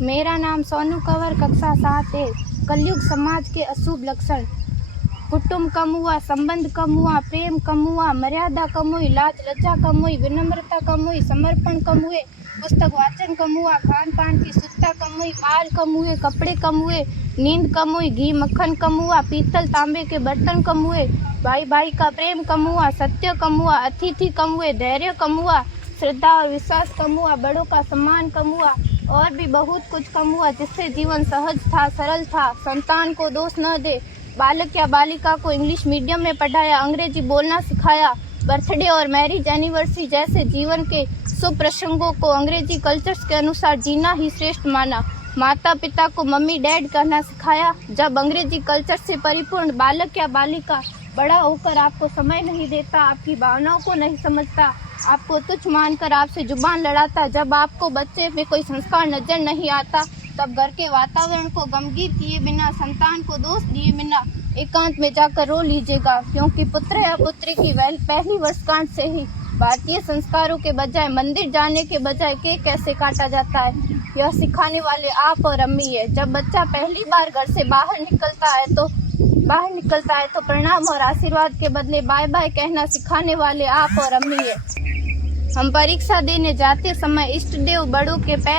मेरा नाम सोनू कंवर, कक्षा 7 है। कलयुग समाज के अशुभ लक्षण। कुटुंब कम हुआ, संबंध कम हुआ, प्रेम कम हुआ, मर्यादा कम हुई, लाज लज्जा कम हुई, विनम्रता कम हुई, समर्पण कम हुए, पुस्तक वाचन कम हुआ, खान पान की शुद्धता कम हुई, बाल कम हुए, कपड़े कम हुए, नींद कम हुई, घी मक्खन कम हुआ, पीतल तांबे के बर्तन कम हुए, भाई भाई का प्रेम कम हुआ, सत्य कम हुआ, अतिथि कम हुए, धैर्य कम हुआ, श्रद्धा और विश्वास कम हुआ, बड़ों का सम्मान कम हुआ और भी बहुत कुछ कम हुआ जिससे जीवन सहज था, सरल था। संतान को दोष न दे। बालक या बालिका को इंग्लिश मीडियम में पढ़ाया, अंग्रेजी बोलना सिखाया। बर्थडे और मैरिज एनिवर्सरी जैसे जीवन के शुभ प्रसंगों को अंग्रेजी कल्चर्स के अनुसार जीना ही श्रेष्ठ माना। माता पिता को मम्मी डैड कहना सिखाया। जब अंग्रेजी कल्चर से परिपूर्ण बालक या बालिका बड़ा होकर आपको समय नहीं देता, आपकी भावनाओं को नहीं समझता, आपको तुच्छ मानकर आपसे जुबान लड़ाता, जब आपको बच्चे में कोई संस्कार नजर नहीं आता, तब घर के वातावरण को गमगीन किए बिना, संतान को दोष दिए बिना एकांत में जाकर रो लीजिएगा, क्योंकि पुत्र या पुत्री की पहली वर्षगांठ से ही भारतीय संस्कारों के बजाय, मंदिर जाने के बजाय केक कैसे काटा जाता है, यह सिखाने वाले आप और अम्मी है। जब बच्चा पहली बार घर से बाहर निकलता है तो प्रणाम और आशीर्वाद के बदले बाय बाय कहना सिखाने वाले आप और अम्मी है। हम परीक्षा देने जाते समय इष्ट देव बड़ों के पैर